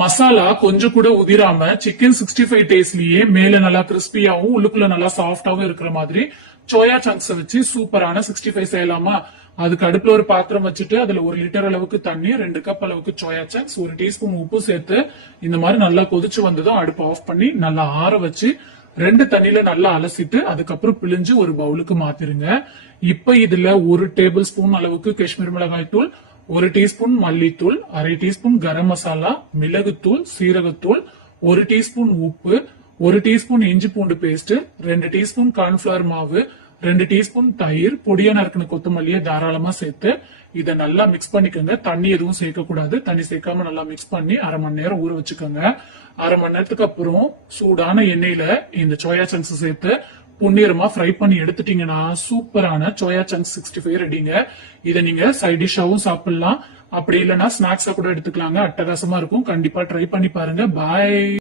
மசாலா கொஞ்சம் கூட உதிராம சிக்கன் 65 டேஸ்ட்லயே மேல நல்லா கிறிஸ்பியாவும் உள்ளுக்குள்ள நல்லா சாஃப்டாவும் இருக்கிற மாதிரி சோயா சங்க்ஸ் வச்சு சூப்பரான 65 செய்யலாமா? அதுக்கு அடுப்புல ஒரு பாத்திரம் வச்சுட்டு அதுல 1 லிட்டர் அளவுக்கு தண்ணி, 2 கப் அளவுக்கு சோயா சங்க்ஸ், 1 டீஸ்பூன் உப்பு சேர்த்து இந்த மாதிரி நல்லா கொதிச்சு வந்ததும் அடுப்பு ஆஃப் பண்ணி நல்லா ஆற வச்சு 2 தண்ணியில நல்லா அலசிட்டு அதுக்கப்புறம் பிழிஞ்சு ஒரு பவுலுக்கு மாத்திருங்க. இப்ப இதுல 1 டேபிள் ஸ்பூன் அளவுக்கு காஷ்மீர் மிளகாய் தூள், 1 டீஸ்பூன் மல்லித்தூள், அரை டீஸ்பூன் கரம் மசாலா, மிளகுத்தூள், சீரகத்தூள், 1 டீஸ்பூன் உப்பு, 1 டீஸ்பூன் இஞ்சி பூண்டு பேஸ்ட், 2 டீஸ்பூன் கார்ன்ஃபிளவர் மாவு, 2 டீஸ்பூன் தயிர், பொடியா நறுக்கின கொத்தமல்லியை தாராளமா சேர்த்து இதை நல்லா மிக்ஸ் பண்ணிக்கோங்க. தண்ணி எதுவும் சேர்க்க கூடாது. தண்ணி சேர்க்காம நல்லா மிக்ஸ் பண்ணி அரை மணி நேரம் ஊற வச்சுக்கோங்க. அரை மணி நேரத்துக்கு அப்புறம் சூடான எண்ணெயில இந்த சோயா சங்க்ஸ் சேர்த்து பொன்னிறமா ஃப்ரை பண்ணி எடுத்துட்டீங்கன்னா சூப்பரான சோயா சங்க்ஸ் 65 ரெடிங்க. இதை நீங்க சைட் டிஷ்ஷாவும் சாப்பிடலாம், அப்படி இல்லைன்னா ஸ்நாக்ஸா கூட எடுத்துக்கலாங்க. அட்டகாசமா இருக்கும். கண்டிப்பா ட்ரை பண்ணி பாருங்க. பாய்.